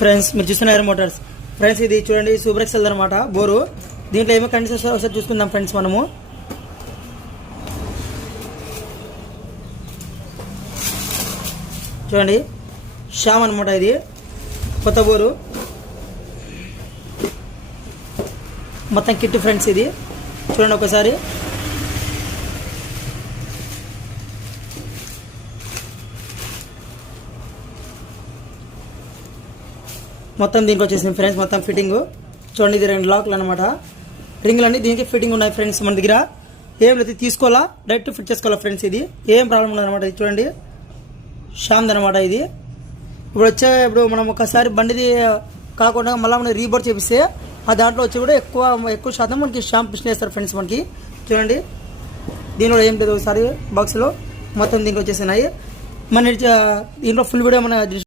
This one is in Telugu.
ఫ్రెండ్స్ మీరు చూస్తున్న ఎయిర్ మోటార్స్ ఫ్రెండ్స్, ఇది చూడండి సూపర్ ఎక్సెల్ అనమాట బోరు. దీంట్లో ఏమో కండిషన్స్ ఒకసారి చూసుకుందాం ఫ్రెండ్స్. మనము చూడండి శ్యామ్ అనమాట, ఇది కొత్త బోరు మొత్తం కిట్ ఫ్రెండ్స్. ఇది చూడండి ఒకసారి, మొత్తం దీనికి వచ్చేసింది ఫ్రెండ్స్. మొత్తం ఫిట్టింగ్ చూడండి, ఇది 2 లాక్లు అనమాట. రింగులు అన్ని దీనికి ఫిట్టింగ్ ఉన్నాయి ఫ్రెండ్స్. మన దగ్గర ఏం లేదు, తీసుకోవాలా డైరెక్ట్ ఫిట్ చేసుకోవాలా ఫ్రెండ్స్. ఇది ఏం ప్రాబ్లం ఉండదు అనమాట. ఇది చూడండి షామ్ది అనమాట. ఇది ఇప్పుడు మనం ఒకసారి బండిది కాకుండా మళ్ళీ మనం రీబోర్డ్ చేపిస్తే ఆ దాంట్లో వచ్చి కూడా ఎక్కువ శాతం మనకి షాంప్ పిస్టన్ వేస్తారు ఫ్రెండ్స్. మనకి చూడండి దీనిలో ఏం లేదు, ఒకసారి బాక్స్లో మొత్తం దీంట్లో వచ్చేసినాయి. మన దీంట్లో ఫుల్ వీడియో మన